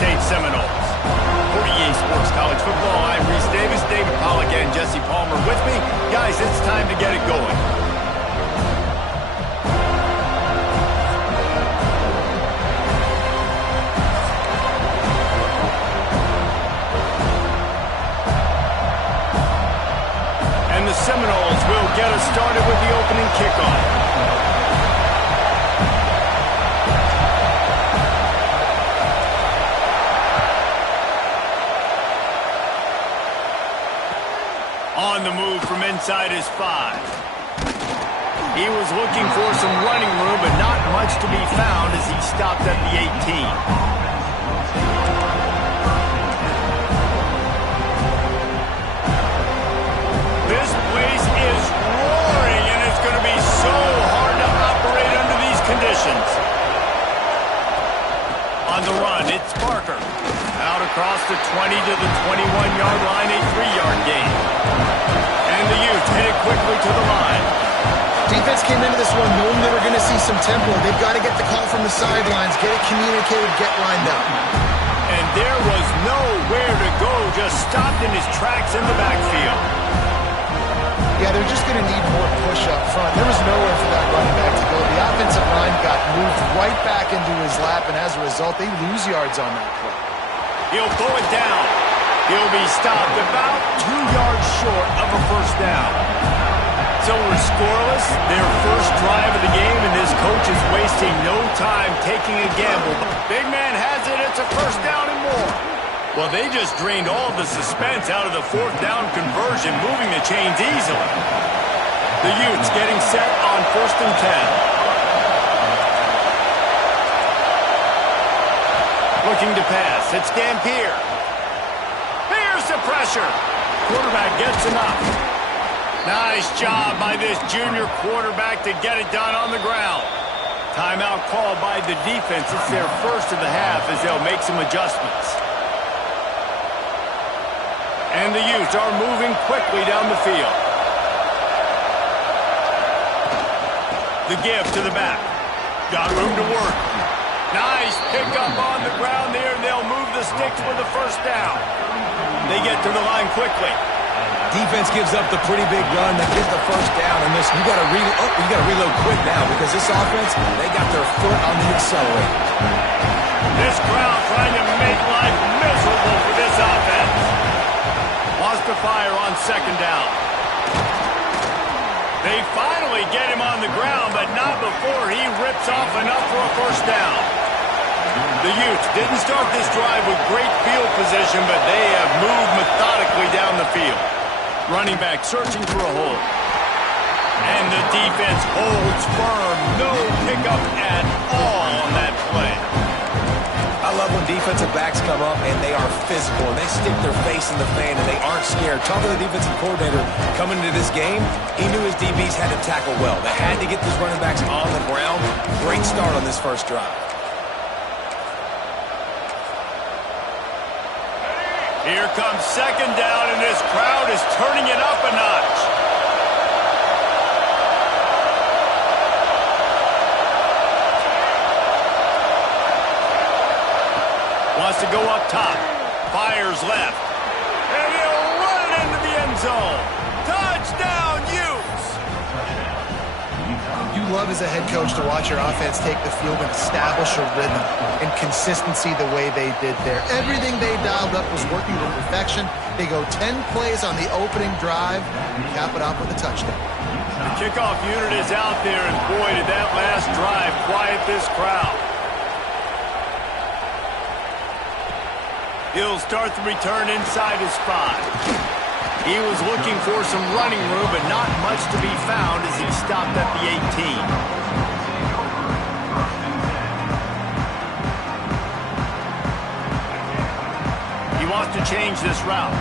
State Seminoles. For EA Sports College Football, I'm Reese Davis, David Pollack, and Jesse Palmer with me. Guys, it's time to get it going. And the Seminoles will get us started with the opening kickoff. On the move from inside his 5. He was looking for some running room, but not much to be found as he stopped at the 18. This place is roaring, and it's going to be so hard to operate under these conditions. On the run, it's Parker. Out across the 20 to the 21-yard line, a 3-yard gain. And the Utes hit it quickly to the line. Defense came into this one knowing they were going to see some tempo. They've got to get the call from the sidelines, get it communicated, get lined up. And there was nowhere to go, just stopped in his tracks in the backfield. Yeah, they're just going to need more push up front. There was nowhere for that running back to go. The offensive line got moved right back into his lap, and as a result, they lose yards on that play. He'll pull it down. He'll be stopped about 2 yards short of a first down. So we're scoreless, their first drive of the game, and this coach is wasting no time taking a gamble. Big man has it, it's a first down and more. Well, they just drained all the suspense out of the 4th down conversion, moving the chains easily. The Utes getting set on 1st and 10. Looking to pass, it's Dampier. Here's the pressure. Quarterback gets enough. Nice job by this junior quarterback to get it done on the ground. Timeout called by the defense. It's their first of the half as they'll make some adjustments. And the Utes are moving quickly down the field. The give to the back. Got room to work. Nice pickup on the ground there. They'll move the sticks for the first down. They get to the line quickly. Defense gives up the pretty big run. They get the first down, and this you got to reload quick now because this offense, they got their foot on the accelerator. This crowd trying to make life miserable for this offense. Wants to fire on 2nd down. They finally get him on the ground, but not before he rips off enough for a first down. The Utes didn't start this drive with great field position, but they have moved methodically down the field. Running back searching for a hole. And the defense holds firm. No pickup at all on that play. I love when defensive backs come up and they are physical and they stick their face in the fan and they aren't scared. Talking to the defensive coordinator coming into this game, he knew his DBs had to tackle well. They had to get these running backs on the ground. Great start on this first drive. Here comes 2nd down, and this crowd is turning it up a notch. Wants to go up top. Fires left. And he'll run it into the end zone. Touchdown, Utes! You love as a head coach to watch your offense take the field and establish a rhythm and consistency the way they did there. Everything they dialed up was working to perfection. They go 10 plays on the opening drive and cap it off with a touchdown. The kickoff unit is out there, and boy, did that last drive quiet this crowd. He'll start the return inside his 5. He was looking for some running room, but not much to be found as he stopped at the 18. He wants to change this route.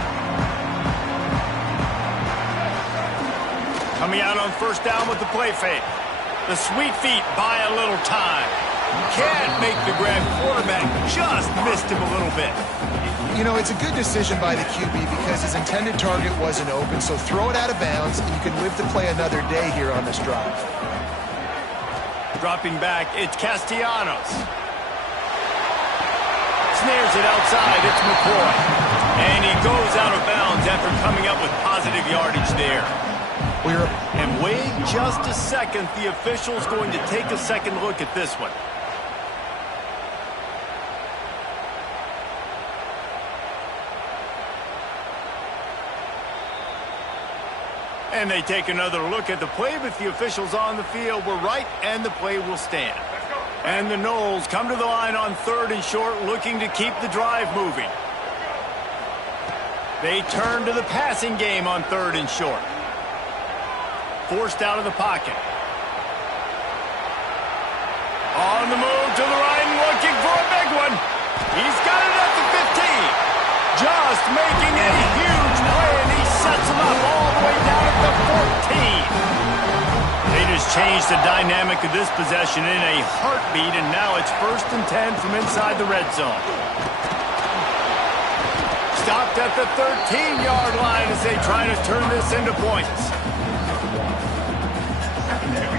Coming out on 1st down with the play fake. The sweet feet buy a little time. Can't make the grab. Quarterback just missed him a little bit. You know, it's a good decision by the QB because his intended target wasn't open, so throw it out of bounds, and you can live to play another day here on this drive. Dropping back, it's Castellanos. snares it outside. It's McCoy. And he goes out of bounds after coming up with positive yardage there. And wait just a second. The official's going to take a second look at this one. And they take another look at the play, but the officials on the field were right, and the play will stand. And the Noles come to the line on 3rd and short, looking to keep the drive moving. They turn to the passing game on 3rd and short. Forced out of the pocket. On the move to the right and looking for a big one. He's got it at the 15. Just making a huge play, and he sets him up all the way down at the 14. They just changed the dynamic of this possession in a heartbeat, and now it's 1st and 10 from inside the red zone. Stopped at the 13-yard line as they try to turn this into points.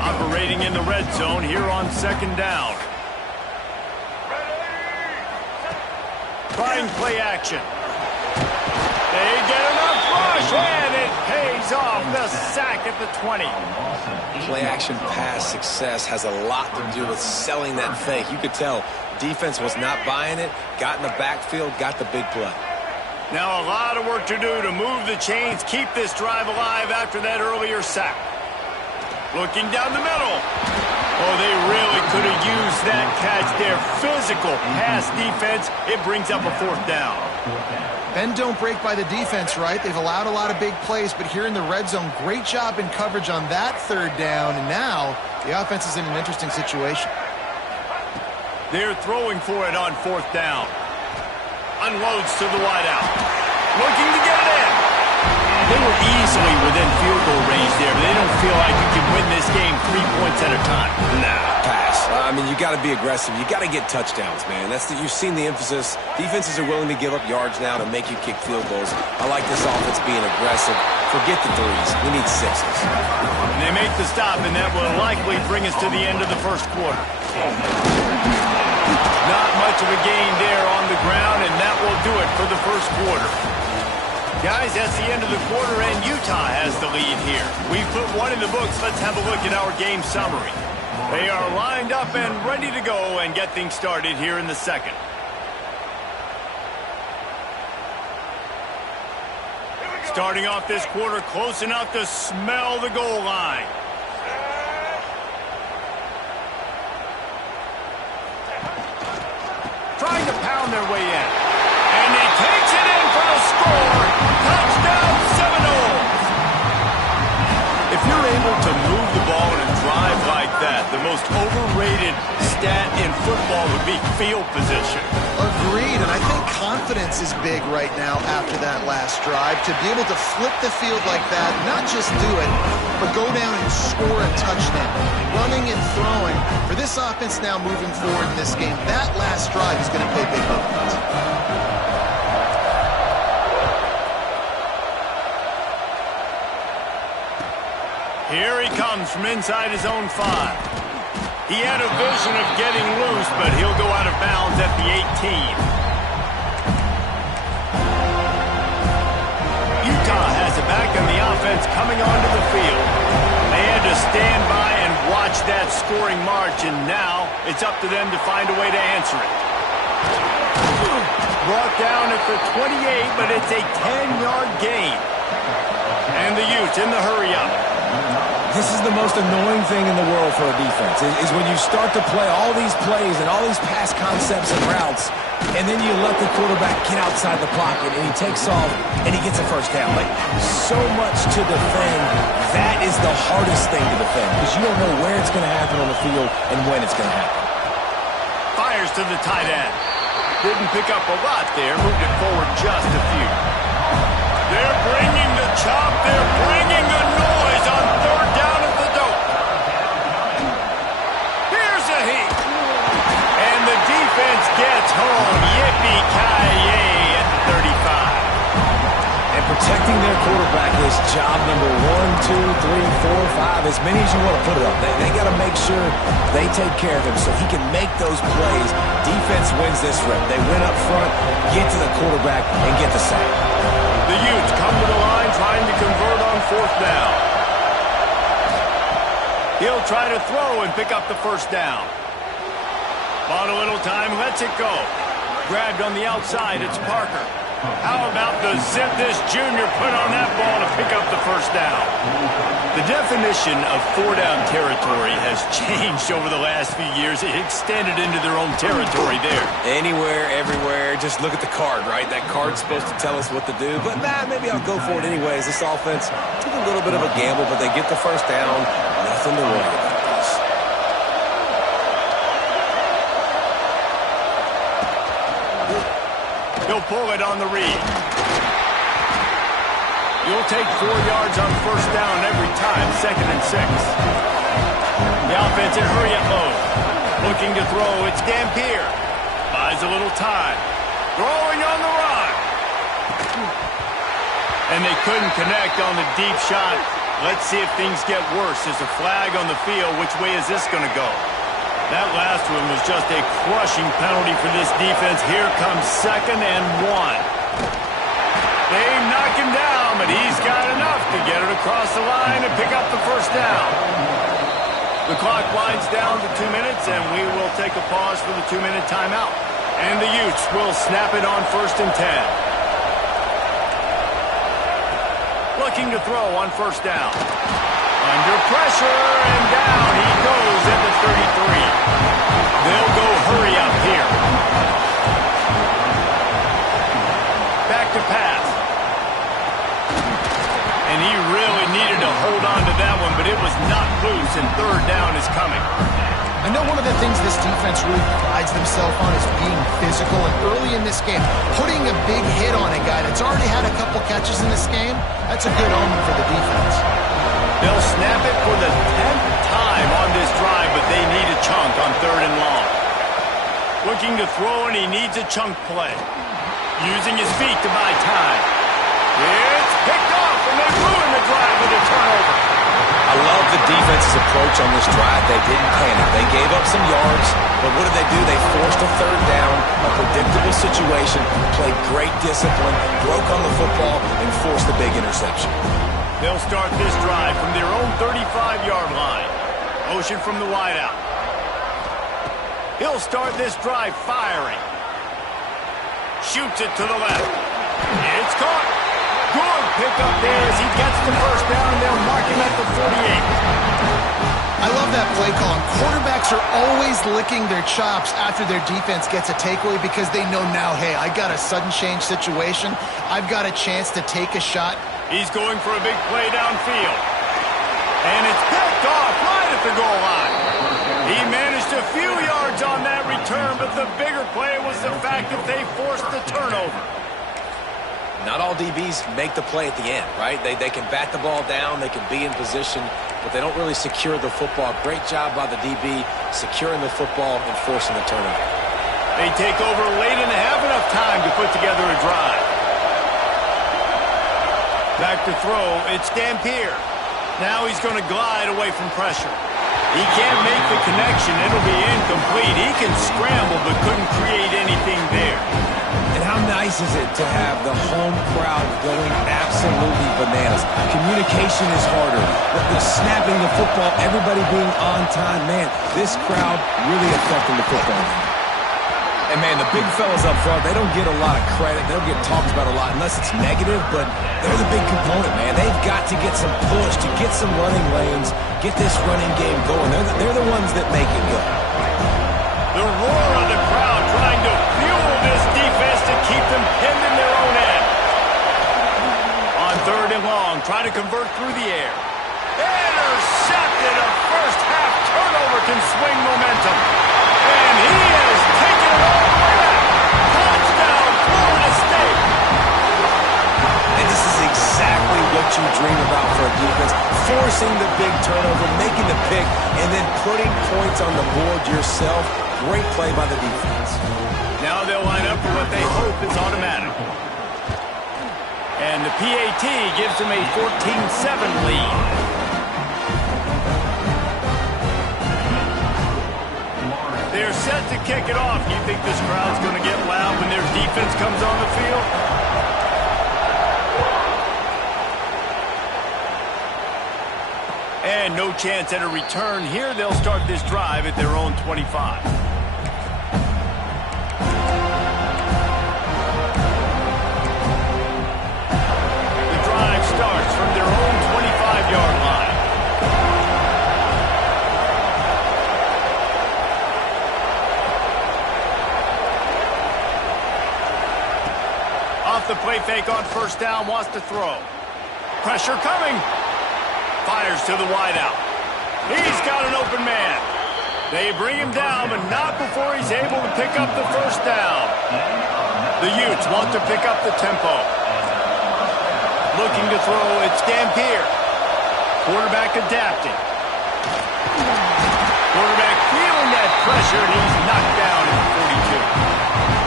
Operating in the red zone here on 2nd down. Trying play action. They get enough rush, and it pays off. The sack at the 20. Play action pass success has a lot to do with selling that fake. You could tell defense was not buying it, got in the backfield, got the big play. Now a lot of work to do to move the chains, keep this drive alive after that earlier sack. Looking down the middle. Oh, they really could have used that catch there. Physical pass defense. It brings up a 4th down. Bend don't break by the defense, right? They've allowed a lot of big plays, but here in the red zone, great job in coverage on that 3rd down, and now the offense is in an interesting situation. They're throwing for it on 4th down. Unloads to the wideout. Looking to get it in. They were easily within field goal range there, but they don't feel like you can win this game 3 points at a time. Nah, pass. I mean, you got to be aggressive. You got to get touchdowns, man. You've seen the emphasis. Defenses are willing to give up yards now to make you kick field goals. I like this offense being aggressive. Forget the 3s. We need 6s. And they make the stop, and that will likely bring us to the end of the 1st quarter. Not much of a gain there on the ground, and that will do it for the 1st quarter. Guys, that's the end of the quarter, and Utah has the lead here. We've put one in the books. Let's have a look at our game summary. They are lined up and ready to go and get things started here in the 2nd. Starting off this quarter close enough to smell the goal line. Trying to pound their way in. And he takes it in for the score. Touchdown, Seminoles. If you're able to move the ball in a drive like that, the most overrated stat in football would be field position. Agreed, and I think confidence is big right now after that last drive. To be able to flip the field like that, not just do it, but go down and score a touchdown. Running and throwing. For this offense now moving forward in this game, that last drive is going to pay big dividends. Here he comes from inside his own 5. He had a vision of getting loose, but he'll go out of bounds at the 18. Utah has it back on the offense coming onto the field. They had to stand by and watch that scoring march, and now it's up to them to find a way to answer it. Brought down at the 28, but it's a 10-yard gain. And the Utes in the hurry-up. This is the most annoying thing in the world for a defense, is when you start to play all these plays and all these pass concepts and routes, and then you let the quarterback get outside the pocket, and he takes off, and he gets a 1st down. Like, so much to defend. That is the hardest thing to defend, because you don't know where it's going to happen on the field and when it's going to happen. Fires to the tight end. Didn't pick up a lot there, moved it forward just a few. They're bringing the chop, they're bringing the noise on 3rd down at the dope. Here's a heat. And the defense gets home. Yippee-ki-yay at the 35. And Protecting their quarterback is job number 1, 2, 3, 4, 5, as many as you want to put it up. They got to make sure they take care of him so he can make those plays. Defense wins this rep. They win up front, get to the quarterback, and get the sack. The Utes come to the line trying to convert on 4th down. He'll try to throw and pick up the first down. Bought a little time, lets it go. Grabbed on the outside, it's Parker. How about the zip this junior put on that ball to pick up the first down? The definition of 4-down territory has changed over the last few years. It extended into their own territory there. Anywhere, everywhere, just look at the card, right? That card's supposed to tell us what to do, but maybe I'll go for it anyways. This offense took a little bit of a gamble, but they get the first down. Nothing to worry about. He'll pull it on the read. You'll take 4 yards on first down every time, 2nd and 6. The offense in hurry-up mode. Looking to throw, it's Dampier. Buys a little time. Throwing on the run. And they couldn't connect on the deep shot. Let's see if things get worse. There's a flag on the field. Which way is this going to go? That last one was just a crushing penalty for this defense. Here comes 2nd and 1. They knock him down, but he's got enough to get it across the line and pick up the first down. The clock winds down to 2 minutes, and we will take a pause for the 2-minute timeout. And the Utes will snap it on 1st and 10. Looking to throw on first down. Under pressure, and down he goes at the 33. They'll go hurry up here. Back to pass. And he really needed to hold on to that one, but it was not loose, and 3rd down is coming. I know one of the things this defense really prides themselves on is being physical, and early in this game, putting a big hit on a guy that's already had a couple catches in this game, that's a good omen for the defense. They'll snap it for the 10th time on this drive, but they need a chunk on 3rd and long. Looking to throw, and he needs a chunk play. Using his feet to buy time. It's picked off, and they ruin the drive with a turnover. I love the defense's approach on this drive. They didn't panic. They gave up some yards, but what did they do? They forced a 3rd down, a predictable situation, played great discipline, broke on the football, and forced the big interception. They'll start this drive from their own 35-yard line. Motion from the wideout. He'll start this drive firing. Shoots it to the left. It's caught. Good pickup there as he gets the first down. They'll mark him at the 48. I love that play call. Quarterbacks are always licking their chops after their defense gets a takeaway because they know now, hey, I got a sudden change situation. I've got a chance to take a shot. He's going for a big play downfield. And it's picked off right at the goal line. He managed a few yards on that return, but the bigger play was the fact that they forced the turnover. Not all DBs make the play at the end, right? They can bat the ball down, they can be in position, but they don't really secure the football. Great job by the DB securing the football and forcing the turnover. They take over late and have enough time to put together a drive. Back to throw, it's Dampier. Now he's going to glide away from pressure. He can't make the connection. It'll be incomplete. He can scramble but couldn't create anything there. And how nice is it to have the home crowd going absolutely bananas? Communication is harder. The snapping the football, everybody being on time. Man, this crowd really affecting the football. And, man, the big fellas up front, they don't get a lot of credit. They don't get talked about a lot unless it's negative, but they're the big component, man. They've got to get some push, to get some running lanes, get this running game going. They're the ones that make it go. The roar of the crowd trying to fuel this defense to keep them pinned in their own end. On 3rd and long, try to convert through the air. Intercepted. A first-half turnover can swing momentum. And he has taken it all the way back. Touchdown, Florida State. And this is exactly what you dream about for a defense. Forcing the big turnover, making the pick, and then putting points on the board yourself. Great play by the defense. Now they'll line up for what they hope is automatic. And the PAT gives them a 14-7 lead. They're set to kick it off. You think this crowd's going to get loud when their defense comes on the field? And no chance at a return here. They'll start this drive at their own 25. The drive starts from their own 25-yard line. Off the play fake on first down, wants to throw. Pressure coming. Fires to the wideout. He's got an open man. They bring him down, but not before he's able to pick up the first down. The Utes want to pick up the tempo. Looking to throw, it's Dampier. Quarterback adapting. Quarterback feeling that pressure, and he's knocked down at the 42.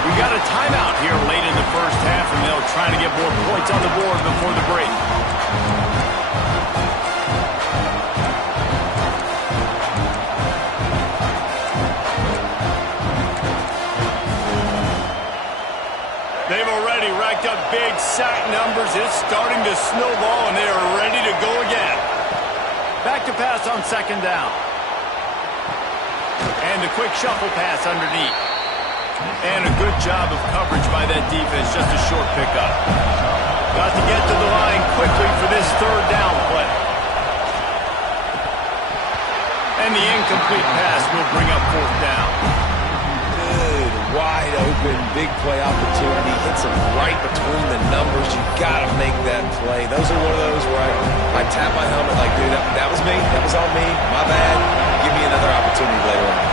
We got a timeout here late in the first half, and they'll try to get more points on the board before the break. They've already racked up big sack numbers. It's starting to snowball, and they are ready to go again. Back to pass on second down. And the quick shuffle pass underneath. And a good job of coverage by that defense, just a short pickup. Got to get to the line quickly for this third down play. And the incomplete pass will bring up fourth down. Good, wide open, big play opportunity. Hits him right between the numbers. You got to make that play. Those are one of those where I tap my helmet like, dude, that was me. That was on me. My bad. Give me another opportunity later on.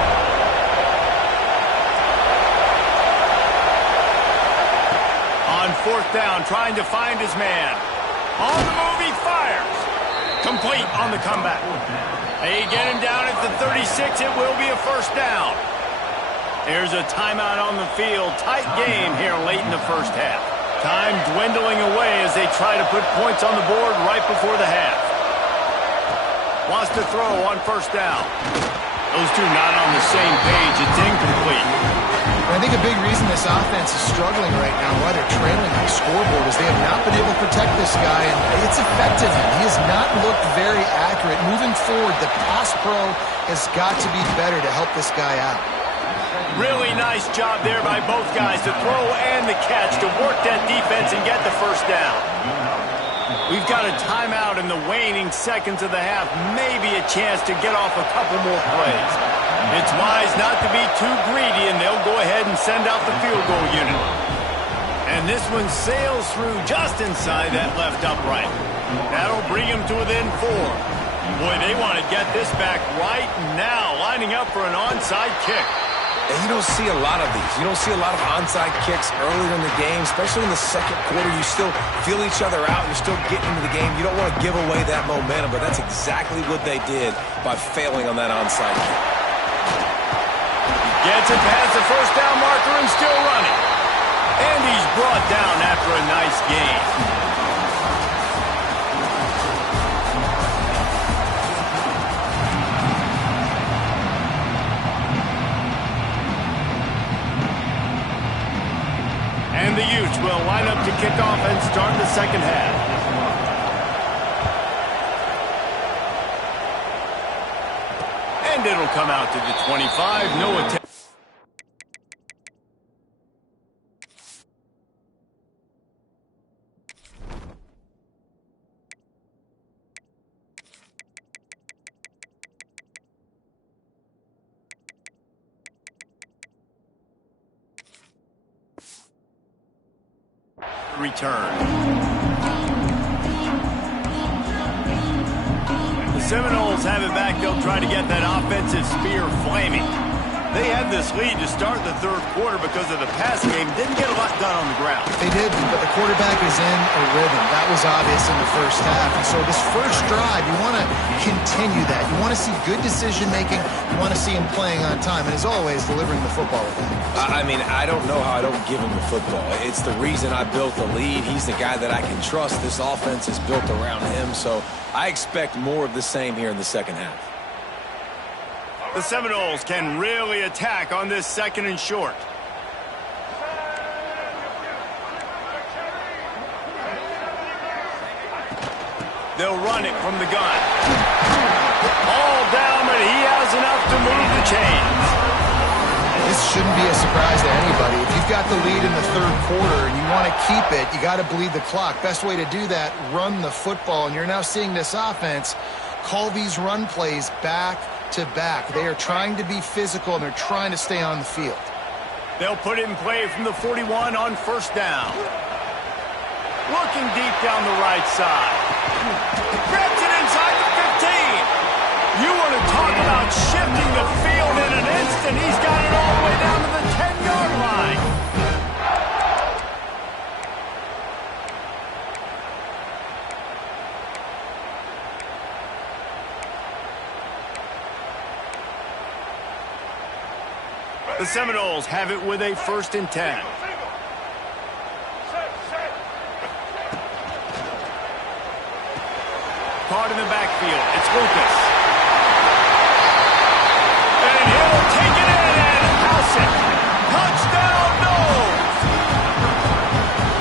Fourth down, trying to find his man. On the move, he fires. Complete on the comeback. They get him down at the 36. It will be a first down. There's a timeout on the field. Tight game here late in the first half. Time dwindling away as they try to put points on the board right before the half. Wants to throw on first down. Those two not on the same page. It's incomplete. I think a big reason this offense is struggling right now, why they're trailing on the scoreboard, is they have not been able to protect this guy, and it's affected him. He has not looked very accurate. Moving forward, the pass pro has got to be better to help this guy out. Really nice job there by both guys, the throw and the catch, to work that defense and get the first down. We've got a timeout in the waning seconds of the half, maybe a chance to get off a couple more plays. It's wise not to be too greedy, and they'll go ahead and send out the field goal unit. And this one sails through just inside that left upright. That'll bring him to within 4. Boy, they want to get this back right now, lining up for an onside kick. And you don't see a lot of these. You don't see a lot of onside kicks earlier in the game, especially in the second quarter. You still feel each other out. You're still getting into the game. You don't want to give away that momentum, but that's exactly what they did by failing on that onside kick. Gets it past the first down marker and still running. And he's brought down after a nice gain. And the Utes will line up to kick off and start the second half. And it'll come out to the 25. No attempt. Return. The Seminoles have it back. They'll try to get that offensive spear flaming. They had this lead to start the third quarter because of the passing game. Didn't get a lot done on the ground. They didn't, but the quarterback is in a rhythm. That was obvious in the first half. And so this first drive, you want to continue that. You want to see good decision-making. You want to see him playing on time. And as always, delivering the football with him. I mean, I don't know how I don't give him the football. It's the reason I built the lead. He's the guy that I can trust. This offense is built around him. So I expect more of the same here in the second half. The Seminoles can really attack on this second and short. They'll run it from the gun. All down, but he has enough to move the chains. This shouldn't be a surprise to anybody. If you've got the lead in the third quarter and you want to keep it, you got to bleed the clock. Best way to do that, run the football. And you're now seeing this offense call these run plays back to back. They are trying to be physical, and they're trying to stay on the field. They'll put it in play from the 41 on first down. Looking deep down the right side. Grabs it inside the 15. You want to talk about shifting the field in an instant. He's got it all the way down to the 10-yard line. The Seminoles have it with a 1st and 10. Caught in the backfield. It's Lucas. And he'll take it in and house it. Touchdown, Noles!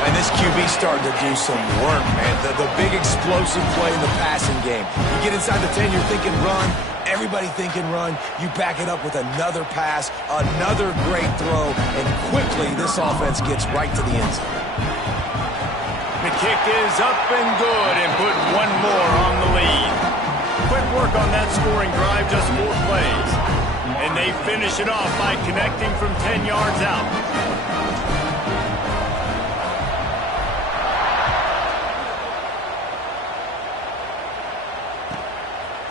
And this QB's starting to do some work, man. The big explosive play in the passing game. You get inside the 10, you're thinking run. Everybody thinking run. You back it up with another pass, another great throw, and quickly this offense gets right to the end zone. The kick is up and good and put one more on the lead. Quick work on that scoring drive, just 4 plays. And they finish it off by connecting from 10 yards out.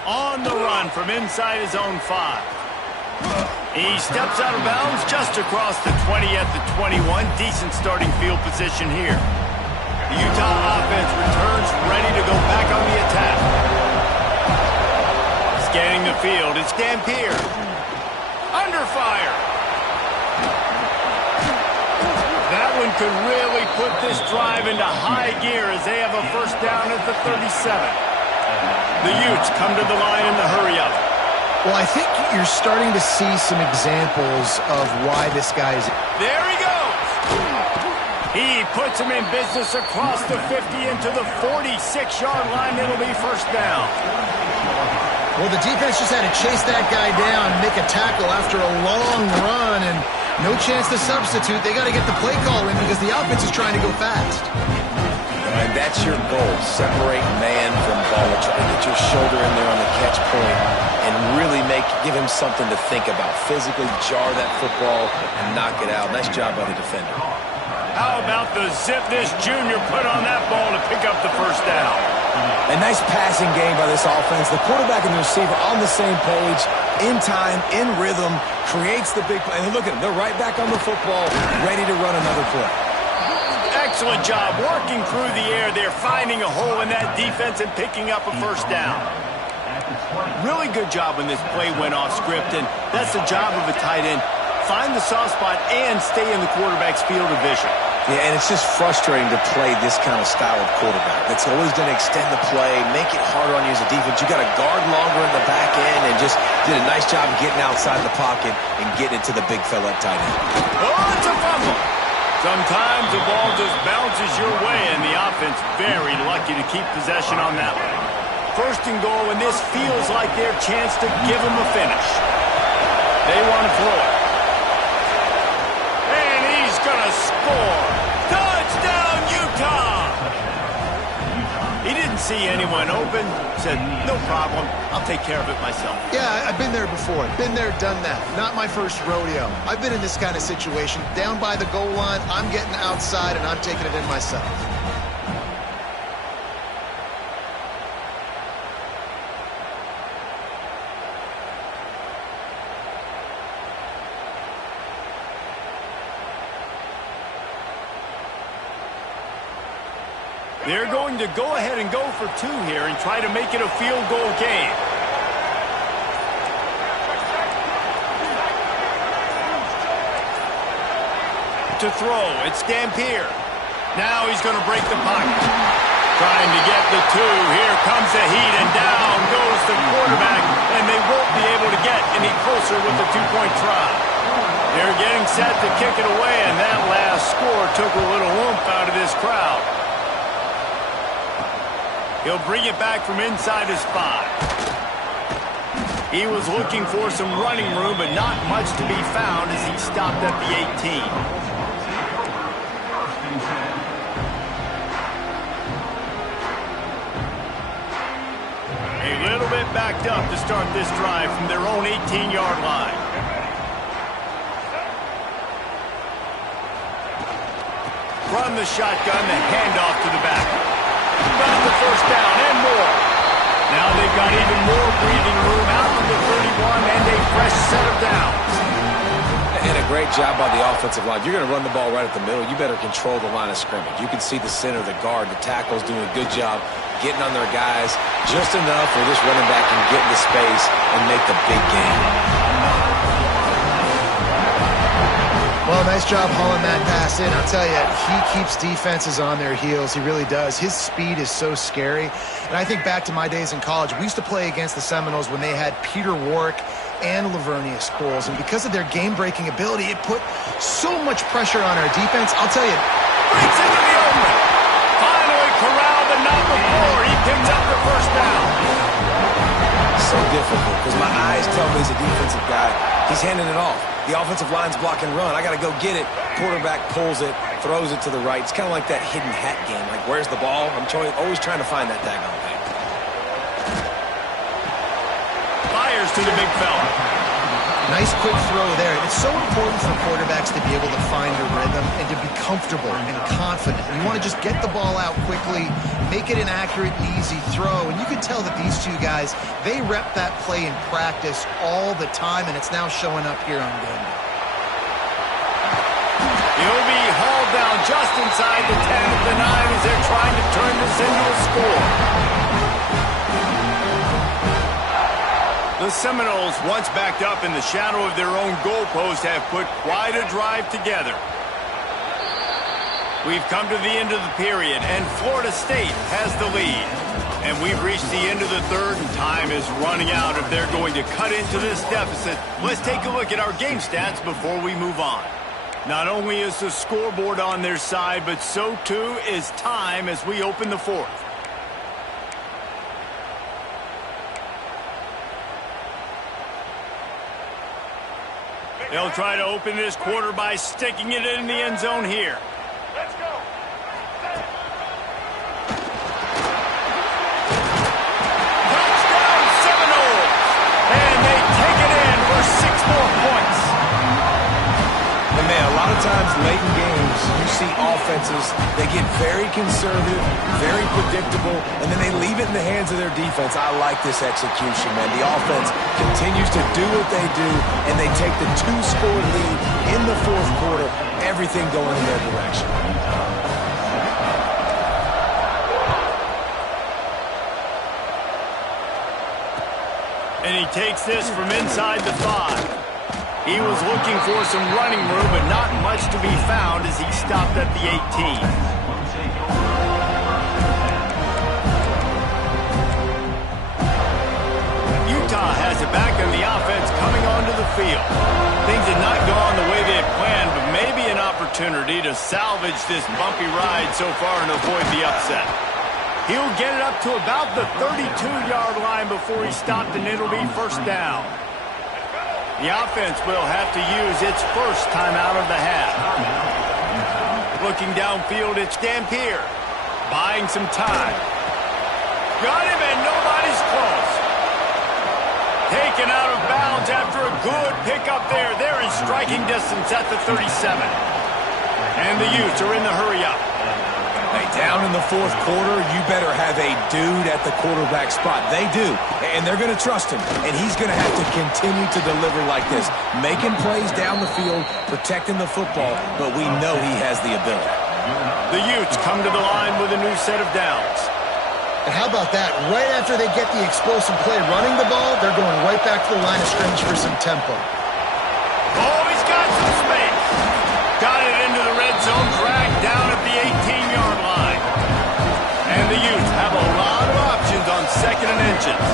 On the run from inside his own 5. He steps out of bounds just across the 20 at the 21. Decent starting field position here. The Utah offense returns ready to go back on the attack. Scanning the field, it's Dampier. Under fire. That one could really put this drive into high gear as they have a first down at the 37. The Utes come to the line in the hurry-up. Well, I think you're starting to see some examples of why this guy is... There he goes! He puts him in business across the 50 into the 46-yard line. It'll be first down. Well, the defense just had to chase that guy down and make a tackle after a long run, and no chance to substitute. They got to get the play call in because the offense is trying to go fast. And that's your goal. Separate man from ball. Try to get your shoulder in there on the catch point and really give him something to think about. Physically jar that football and knock it out. Nice job by the defender. How about the zip this junior put on that ball to pick up the first down? A nice passing game by this offense. The quarterback and the receiver on the same page, in time, in rhythm, creates the big play. And look at them. They're right back on the football, ready to run another play. Excellent job working through the air there, finding a hole in that defense and picking up a first down. Really good job when this play went off script, and that's the job of a tight end. Find the soft spot and stay in the quarterback's field of vision. Yeah, and it's just frustrating to play this kind of style of quarterback. It's always going to extend the play, make it harder on you as a defense. You got to guard longer in the back end, and just did a nice job getting outside the pocket and getting it to the big fella at tight end. Oh, it's a fumble. Sometimes the ball just bounces your way, and the offense very lucky to keep possession on that one. First and goal, and this feels like their chance to give them a finish. They want to throw it. And he's going to score. Touchdown, Utah! He didn't see anyone open. Said, no problem. I'll take care of it myself. Yeah, I've been there before. Been there, done that. Not my first rodeo. I've been in this kind of situation. Down by the goal line, I'm getting outside, and I'm taking it in myself. They're going to go ahead and go for 2 here and try to make it a field goal game. To throw, it's Dampier. Now he's going to break the pocket. Trying to get the 2. Here comes the heat, and down goes the quarterback, and they won't be able to get any closer with the 2-point try. They're getting set to kick it away, and that last score took a little oomph out of this crowd. He'll bring it back from inside his 5. He was looking for some running room, but not much to be found as he stopped at the 18. A little bit backed up to start this drive from their own 18-yard line. From the shotgun, the handoff to the back. Got the first down and more. Now they've got even more breathing room out to the 31 and a fresh set of downs. And a great job by the offensive line. You're going to run the ball right at the middle. You better control the line of scrimmage. You can see the center, the guard, the tackle's doing a good job getting on their guys just enough where this running back can get into space and make the big game. Well, nice job hauling that pass in. I'll tell you, he keeps defenses on their heels. He really does. His speed is so scary. And I think back to my days in college. We used to play against the Seminoles when they had Peter Warrick and Lavernius Coles. And because of their game-breaking ability, it put so much pressure on our defense. I'll tell you. Breaks into the open. Finally corralled, but not before. He picked up the first down. So difficult because my eyes tell me he's a defensive guy. He's handing it off. The offensive line's block and run. I got to go get it. Quarterback pulls it, throws it to the right. It's kind of like that hidden hat game. Like, where's the ball? I'm always trying to find that daggone thing. Fires to the big fella. Nice quick throw there. It's so important for quarterbacks to be able to find a rhythm and to be comfortable and confident. You want to just get the ball out quickly, make it an accurate and easy throw. And you can tell that these 2 guys, they rep that play in practice all the time, and it's now showing up here on game day. He'll be hauled down just inside the 10 at the 9 as they're trying to turn this into a score. The Seminoles, once backed up in the shadow of their own goalpost, have put quite a drive together. We've come to the end of the period, and Florida State has the lead. And we've reached the end of the 3rd, and time is running out if they're going to cut into this deficit. Let's take a look at our game stats before we move on. Not only is the scoreboard on their side, but so too is time as we open the 4th. They'll try to open this quarter by sticking it in the end zone here. Let's go. Touchdown Seminoles! And they take it in for 6 more points. And man, a lot of times late in games, you see offenses, they get very conservative, very predictable, and then they leave it in the hands of their defense. I like this execution, man. The offense continues to do what they do, and they take the 2-score lead in the 4th quarter, everything going in their direction. And he takes this from inside the 5. He was looking for some running room, but not much to be found as he stopped at the 18. Utah has it back on the offense coming onto the field. Things had not gone the way they had planned, but maybe an opportunity to salvage this bumpy ride so far and avoid the upset. He'll get it up to about the 32-yard line before he stopped, and it'll be first down. The offense will have to use its first timeout of the half. Looking downfield, it's Dampier. Buying some time. Got him, and nobody's close. Taken out of bounds after a good pickup there. They're in striking distance at the 37. And the Utes are in the hurry-up. Hey, down in the 4th quarter, you better have a dude at the quarterback spot. They do, and they're going to trust him, and he's going to have to continue to deliver like this, making plays down the field, protecting the football, but we know he has the ability. The Utes come to the line with a new set of downs. And how about that? Right after they get the explosive play running the ball, they're going right back to the line of scrimmage for some tempo. Oh, he's got some space. Got it into the red zone, dragged down at the 18-yard line. And the Utes have a lot of options on 2nd and inches.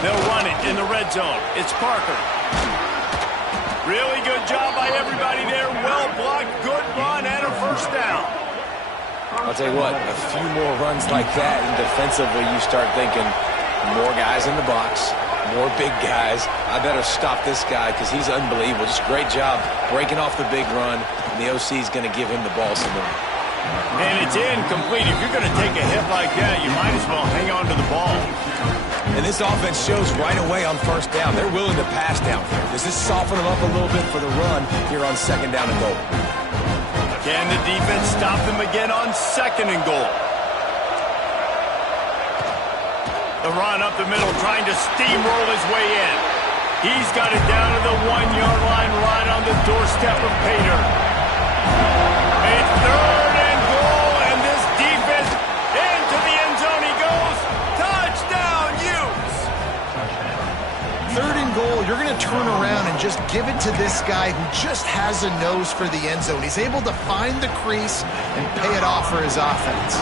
They'll run it in the red zone. It's Parker. Really good job by everybody there. Well blocked, good run, and a first down. I'll tell you what, a few more runs like that, and defensively you start thinking more guys in the box, more big guys. I better stop this guy because he's unbelievable. Just great job breaking off the big run, and the OC is going to give him the ball some more. And it's incomplete. If you're going to take a hit like that, you might as well hang on to the ball. And this offense shows right away on first down. They're willing to pass down here. Does this soften them up a little bit for the run here on 2nd down and goal? Can the defense stop them again on 2nd and goal? The run up the middle, trying to steamroll his way in. He's got it down to the 1-yard line, right on the doorstep of Pater. It's 3rd and goal, and this defense into the end zone he goes. Touchdown, Utes! 3rd and goal, you're going to turn around and just give it to this guy who just has a nose for the end zone. He's able to find the crease and pay it off for his offense.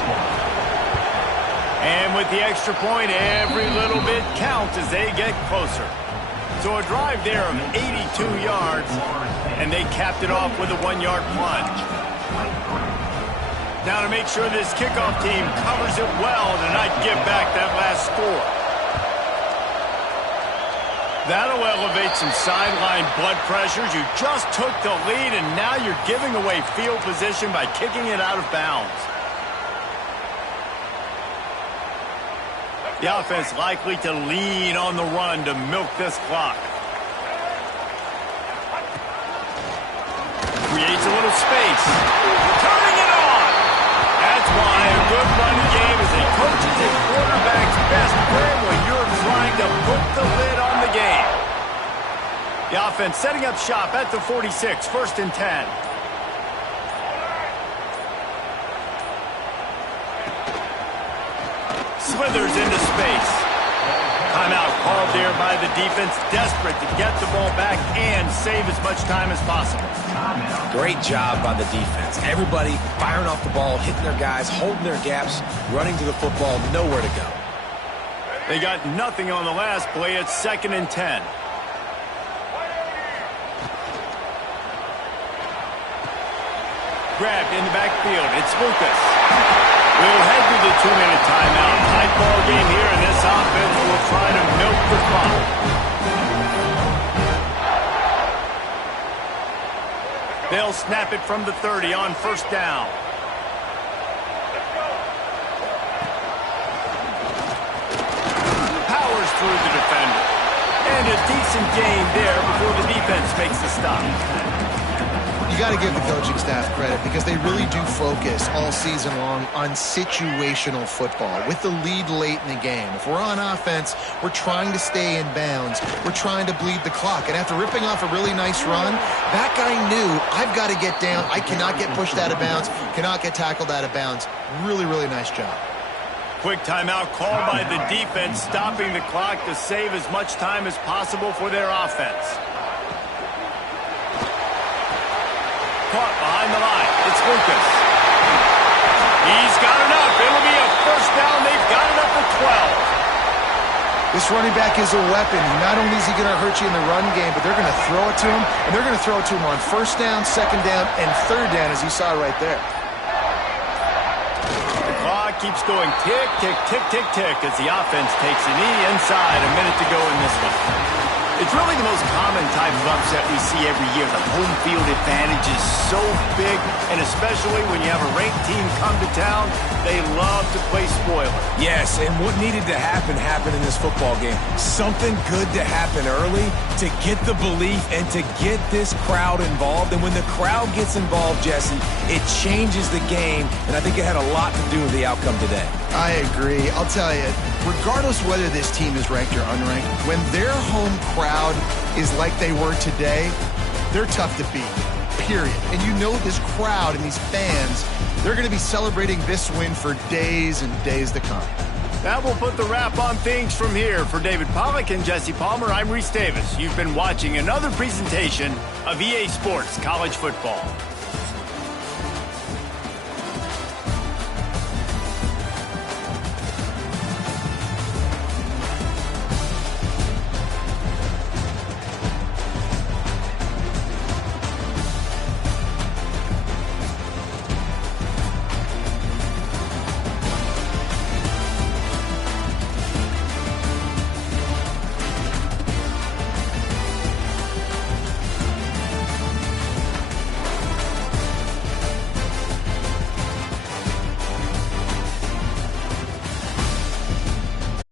And with the extra point, every little bit counts as they get closer. So a drive there of 82 yards, and they capped it off with a 1-yard plunge. Now to make sure this kickoff team covers it well to not give back that last score. That'll elevate some sideline blood pressures. You just took the lead, and now you're giving away field position by kicking it out of bounds. The offense likely to lean on the run to milk this clock. Creates a little space. Turning it on! That's why a good running game is a coach's and quarterback's best friend when you're trying to put the lid on the game. The offense setting up shop at the 46, 1st and 10. Slithers into space. Timeout called there by the defense, desperate to get the ball back and save as much time as possible. Great job by the defense. Everybody firing off the ball, hitting their guys, holding their gaps, running to the football, nowhere to go. They got nothing on the last play. It's 2nd and 10. Grabbed in the backfield. It's Lucas. We'll head to the 2-minute timeout. Tight ball game here, and this offense will try to milk the clock. They'll snap it from the 30 on 1st down. Powers through the defender. And a decent gain there before the defense makes the stop. You got to give the coaching staff credit because they really do focus all season long on situational football with the lead late in the game. If we're on offense, we're trying to stay in bounds. We're trying to bleed the clock. And after ripping off a really nice run, that guy knew, I've got to get down. I cannot get pushed out of bounds, cannot get tackled out of bounds. Really, really nice job. Quick timeout called by the defense, stopping the clock to save as much time as possible for their offense. Caught behind the line. It's Lucas. He's got enough. It'll be a 1st down. They've got it up to 12. This running back is a weapon. Not only is he going to hurt you in the run game, but they're going to throw it to him, and they're going to throw it to him on 1st down, 2nd down, and 3rd down, as you saw right there. The clock keeps going tick, tick, tick, tick, tick as the offense takes a knee inside. A minute to go in this one. It's really the most common type of upset we see every year. The home field advantage is so big, and especially when you have a ranked team come to town, they love to play spoiler. Yes, and what needed to happen happened in this football game. Something good to happen early to get the belief and to get this crowd involved. And when the crowd gets involved, Jesse, it changes the game, and I think it had a lot to do with the outcome today. I agree. I'll tell you, regardless whether this team is ranked or unranked, when their home crowd is like they were today, they're tough to beat. period. And you know this crowd and these fans, they're going to be celebrating this win for days and days to come. That will put the wrap on things from here. For David Pollack and Jesse Palmer, I'm Reese Davis. You've been watching another presentation of EA Sports College Football.